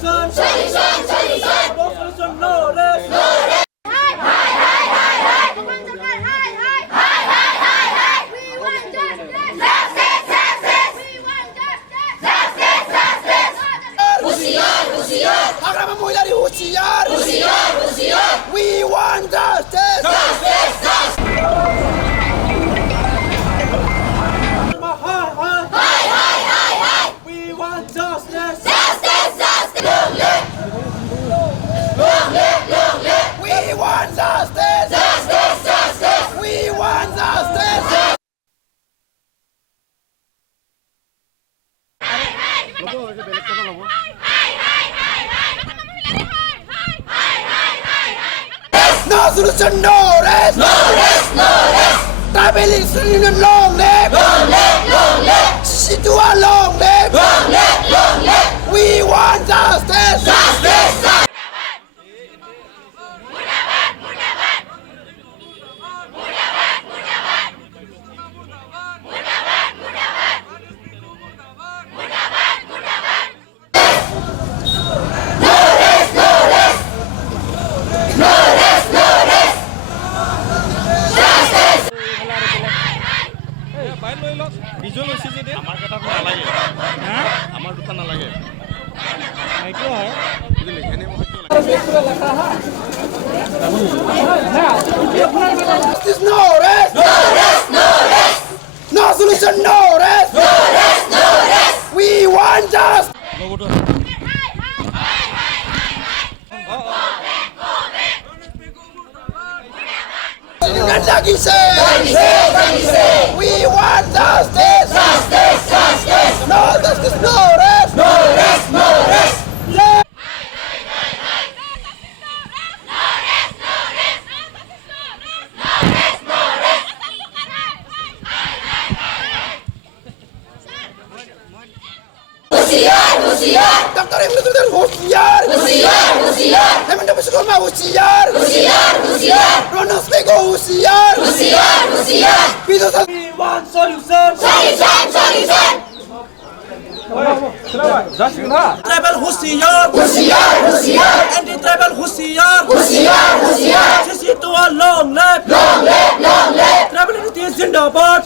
solution. No solution, no rest. We want justice. We want justice. We want justice. We want justice. No solution, no rest. Traveling union, long live. Situa, long live. We want justice. Visual হৈছে যদি আমাৰ কথা নালাগে আমাৰ দুটা নালাগে এইটো হয় বুজিলে এনে No rest. No solution, no rest. We want justice. লগটো We want justice. No justice, no rest. Dr. Ibnu Sultan Hoshiyar. Hemendra Biswakarma Hoshiyar. Ronos Bego Hoshiyar. We want solution. Tribal Hoshiyar. Anti-tribal Hoshiyar. Sisi to a long life. Tribal unity Zindabad.